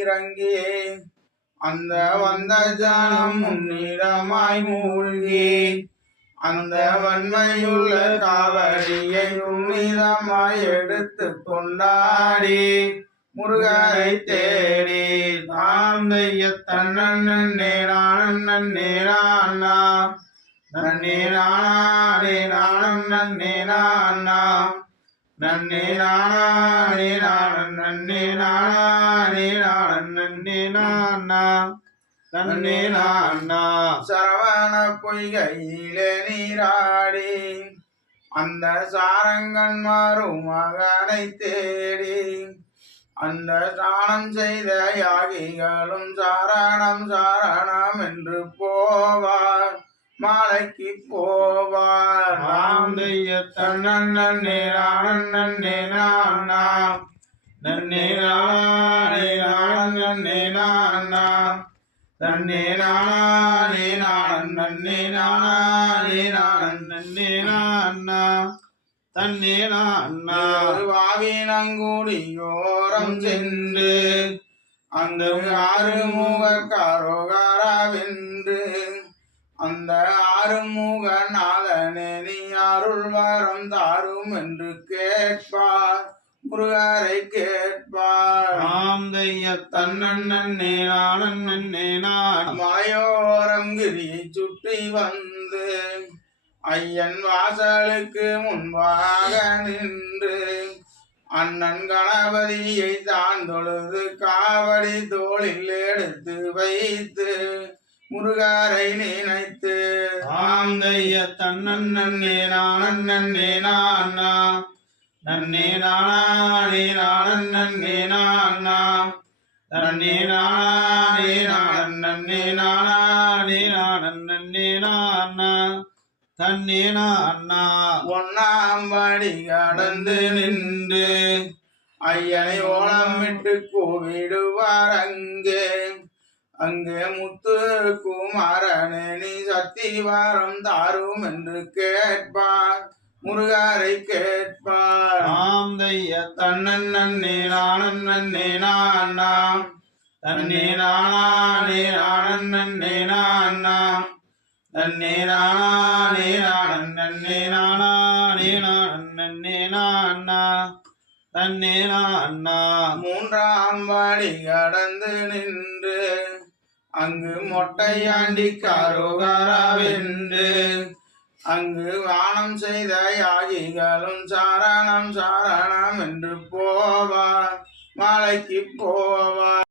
இறங்கி அந்த வந்த ஜானம் முன்னிடமாய் மூழ்கி அந்த வன்மையுள்ள காவடியை உன்னிடமாய் எடுத்து கொண்டாடி முருகரை தேடி தாந்தைய தன்னே நானும் நன்னே நானா நன்னே நானே நானும் நன்னே நானா நன்னே நானே நானும் நன்னே நானே நானும் நன்னே நானா நன்னே நானா சரவண பொய்கையிலே நீராடி அந்த சாரங்கன் மாறும் மகனை தேடி அந்த ஸ்நானம் செய்த யாகிகளும் சாரணம் சாரணம் என்று போவார் மாலைக்கு போவார் ராந்தைய தன்னே நானே நானா நன்னே நானே நானும் நன்னே நானா நன்னே நானே நானும் நன்னே நானே நானும் நன்னே நானா தன்னே நானா வாவினங்குடியோரம் சென்று அந்த ஆறுமுக காரோகாராவென்று அந்த ஆறுமுக நாதனே நீ அருள் வரம் தாரும் என்று கேட்பார் முருகரை கேட்பார் ஆந்தைய தன்னே நானும் நன்னே நான் மலையோரம் கிரியை சுற்றி வந்து ஐயன் வாசலுக்கு முன்பாக நின்று அண்ணன் கணபதியை தான் தொழுது காவடி தோளில் எடுத்து வைத்து முருகரை நினைத்து ஆந்தைய தன்னே நானும் நன்னே நானா நன்னே நானே நானும் நன்னே நானா நன்னே நானே நானும் நன்னே நானே நானும் நன்னே நானா தன்னே நானா ஒன்னாம் படி கடந்து நின்று ஐயனை ஓலமிட்டு கூவிடுவார் அங்கே முத்து குமாரனே நீ சத்திவாரம் தாரும் என்று கேட்பார் முருகரை கேட்பார் ஆந்தைய தன்னே நானும் நன்னே நானா தன்னே நானே நானும் நன்னே நானா நன்னே நானே நானும் நன்னே நானே நானும் நன்னே நானா தன்னே நானா மூன்றாம் படி கடந்து நின்று அங்கு மொட்டையாண்டி காரோகாராவென்று அங்கு வானம் செய்த யாகிகளும் சாரணம் சாரணம் என்று போவார் மாலைக்கு போவார்